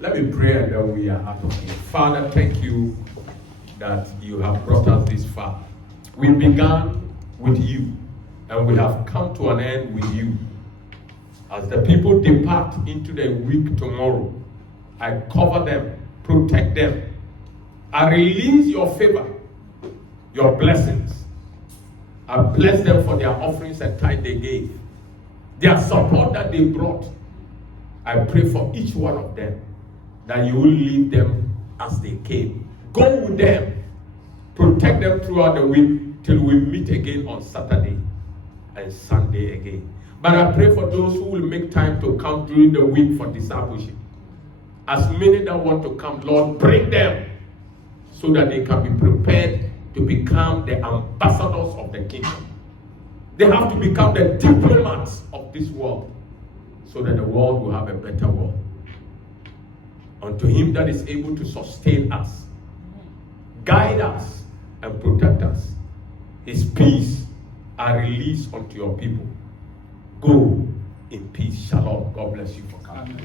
Let me pray and then we are out of here. Father, thank you that you have brought us this far. We began with you and we have come to an end with you. As the people depart into the week tomorrow, I cover them, protect them. I release your favor, your blessings. I bless them for their offerings and tithe they gave. Their support that they brought. I pray for each one of them that you will lead them as they came. Go with them. Protect them throughout the week till we meet again on Saturday and Sunday again. But I pray for those who will make time to come during the week for discipleship. As many that want to come, Lord, bring them so that they can be prepared to become the ambassadors of the kingdom. They have to become the diplomats of this world so that the world will have a better world. Unto him that is able to sustain us, guide us, and protect us, his peace are released unto your people. Go in peace. Shalom. God bless you for coming.